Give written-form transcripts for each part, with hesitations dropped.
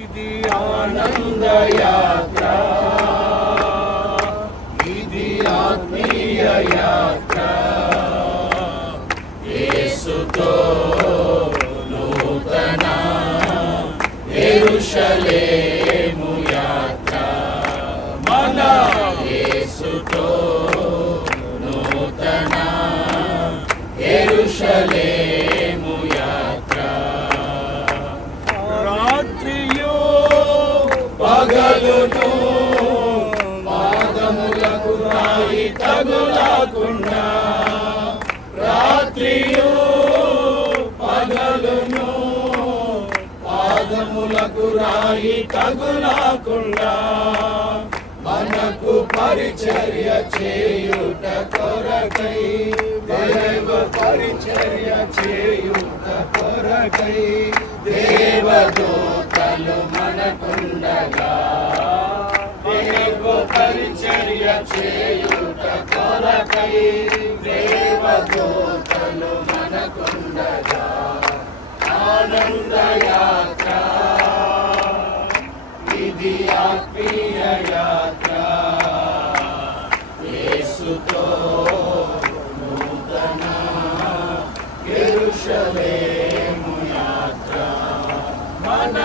ఇది ఆనంద యాత్ర, ఇది ఆత్మీయ యాత్ర, యేసుతో నూతన యెరూషలేము యాత్ర, మన యేసుతో నూతన యెరూషలేము యాత్ర. రాత్రియు పగలును పాదములకు రాయి తగులకుండా, రాత్రియు పగలును పాదములకు రాయి తగులకుండా, మనకు పరిచర్య చేయుట కొరకై, దేవ పరిచర్య చేయుట కొరకై, దేవదూతలు మనకుండగా, దేవ పరిచర్య చేయుట కొరకై, దేవదూతలు మనకుండగా, ఆనంద యాత్ర, ఇది ఆత్మీయ యాత్ర, యేసుతో నూతన యెరూషలేము యాత్ర, మన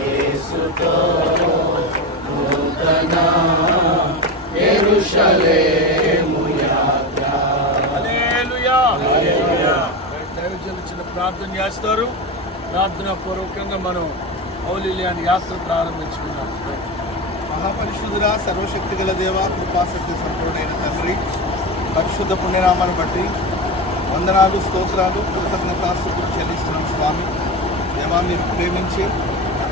యేసుతో నూతన యెరూషలేము యాత్ర. హల్లెలూయా, హల్లెలూయా. దైవజనులు చిన్న ప్రార్థన చేస్తారు. ప్రార్థన పూర్వకంగా మనం ఔలిలియాని యాత్ర ప్రారంభించుకున్నాం. మహాపరిశుద్ధుడా, సర్వశక్తి గల దేవ, కృపాశక్తి సంపూర్ణైన తండ్రి, పరిశుద్ధ పుణ్యనామాన్ని బట్టి వందనాలు, స్తోత్రాలు, కృతజ్ఞతాస్తుతులు చెల్లిస్తున్నాం స్వామి. దేవా, మీరు ప్రేమించి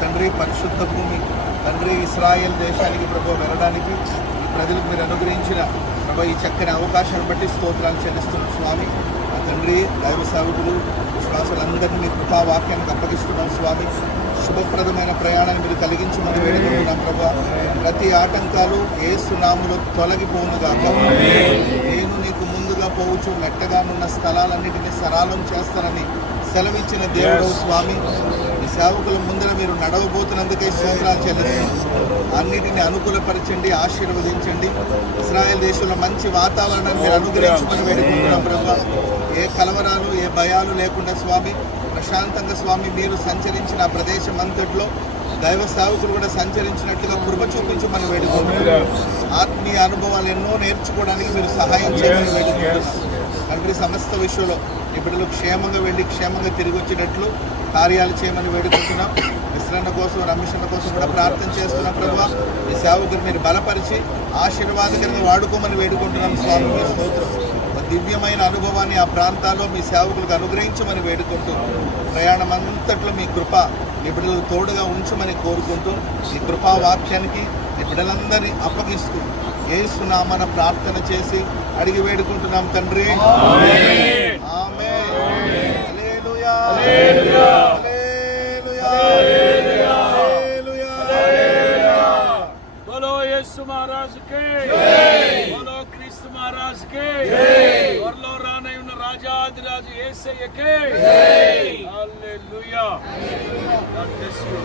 తండ్రి పరిశుద్ధ భూమి తండ్రి ఇశ్రాయేల్ దేశానికి ప్రభు వెళ్ళడానికి ఈ ప్రజలకు మీరు అనుగ్రహించిన ప్రభు ఈ చక్కని అవకాశాన్ని బట్టి స్తోత్రాలు చెల్లిస్తున్నాం స్వామి. ఆ తండ్రి దైవ సేవకులు విశ్వాసులందరినీ మీ కృపావాక్యానికి అప్పగిస్తున్నాం స్వామి. శుభప్రదమైన ప్రయాణాన్ని మీరు కలిగించమని వేడుకుంటున్నాం ప్రభా. ప్రతి ఆటంకాలు యేసు నామములో తొలగిపోనుగాక. నేను నీకు ముందుగా పోవచ్చు మెట్టగానున్న స్థలాలన్నిటినీ సరళం చేస్తానని సెలవిచ్చిన దేవుడు స్వామి. ఈ సేవకుల ముందర మీరు నడవబోతున్నందుకే స్తోత్రాలు చెల్లిస్తున్నాం. అన్నిటిని అనుకూలపరచండి, ఆశీర్వదించండి. ఇశ్రాయేల్ దేశంలో మంచి వాతావరణాన్ని మీరు అనుగ్రహించమని వేడుకుంటున్నాం ప్రభా. ఏ కలవరాలు ఏ భయాలు లేకుండా స్వామి ప్రశాంతంగా స్వామి మీరు సంచరించిన ఆ ప్రదేశం అంతట్లో దైవ సేవకులు కూడా సంచరించినట్లుగా కృప చూపించమని వేడుకుంటున్నాం. ఆత్మీయ అనుభవాలు ఎన్నో నేర్చుకోవడానికి మీరు సహాయం చేయమని వేడుకుంటున్నాం తండ్రి. సమస్త విషయంలో ఈ బిడ్డలు క్షేమంగా వెళ్ళి క్షేమంగా తిరిగి వచ్చేటట్లు కార్యాలు చేయమని వేడుకుంటున్నాం. విశ్రణ కోసం రమేషణ కోసం కూడా ప్రార్థన చేస్తున్నాం ప్రభావ. ఈ సేవకులు మీరు బలపరిచి ఆశీర్వాదకరంగా వాడుకోమని వేడుకుంటున్నాం స్వామి. మీ స్తోత్రం. దివ్యమైన అనుభవాన్ని ఆ ప్రాంతాల్లో మీ సేవకులకు అనుగ్రహించమని వేడుకుంటూ ప్రయాణం అంతట్లో మీ కృప మీ బిడ్డలకు తోడుగా ఉంచమని కోరుకుంటూ ఈ కృపా వాక్యానికి మీ బిడ్డలందరినీ అప్పగిస్తూ యేసు నామమున ప్రార్థన చేసి అడిగి వేడుకుంటున్నాం తండ్రి. ఆమేన్. హల్లెలూయా, హల్లెలూయా, హల్లెలూయా, హల్లెలూయా. బోలో యేసు మహారాజ్ కి జై, బోలో క్రీస్తు మహారాజ్ కి జై, త్వరలో రానయ్యున్న రాజాధిరాజు యేసయ్యకి జై. హల్లెలూయా. God bless you.